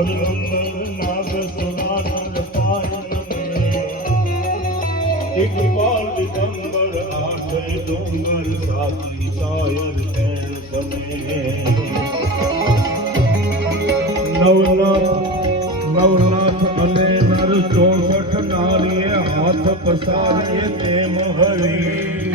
નાગ સુનાનંદ પારણે ઇકબાલ દિગંબર આઠે ડુંગર સાચી શાયર તેણ બને નવનાથ અને નર 64 નારીએ હાથ પસારીએ તેમ હરી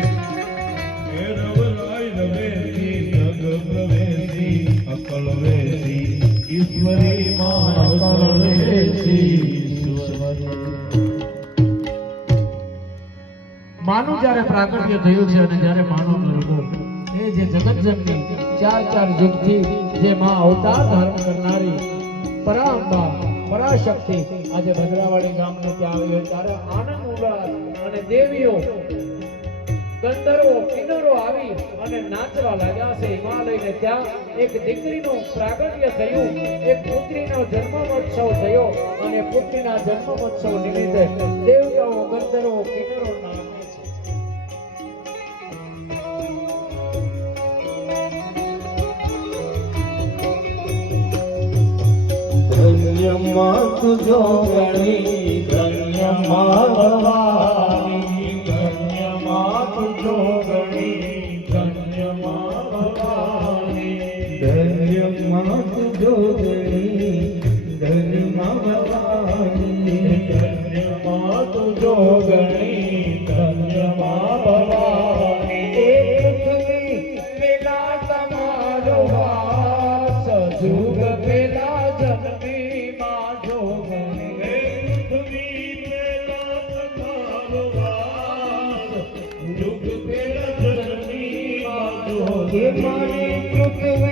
રવરાય રવેસી જગ પ્રવેશી અકલ વેસી ઈશ્વરી માં અકલ વેસી માનું જ્યારે પ્રાગટ્ય થયું છે અને જ્યારે માનવ લોકો એ જે જગતજનની ચાર યુગથી જે માં અવતાર ધારણ કરનારી પરાંબા પરાશક્તિ આજે ભદ્રાવાડી ગામને ત્યાં આવી હોય ત્યારે આનંદ ઉલ્લાસ અને દેવીઓ ગંધર્વો કિન્નરો આવી અને નાચવા લાગ્યા છે હિમાલયને ત્યાં એક દીકરીનું પ્રાગટ્ય થયું એક પુત્રીનો જન્મોત્સવ થયો અને પુત્રીના જન્મોત્સવ નિમિત્તે દેવતાઓ ગંધર્વો કિન્નરો નાચે છે ધન્ય માત જોગણી ધન્ય ભવાની ધન્ય માત જોગણી ધન્ય ભવાની ધન્ય માત જોગણી ધન્ય ભવાની ધન્ય માત જોગણી ધન્ય ભવાની પૃથ્વી પેલા તમારો વાસ જુગ પેલા જન્મી માં જોગણી પૃથ્વી પેલા તમારો વાસ જુગ પેલા જન્મી માં જોગણી મારી પૃથ્વી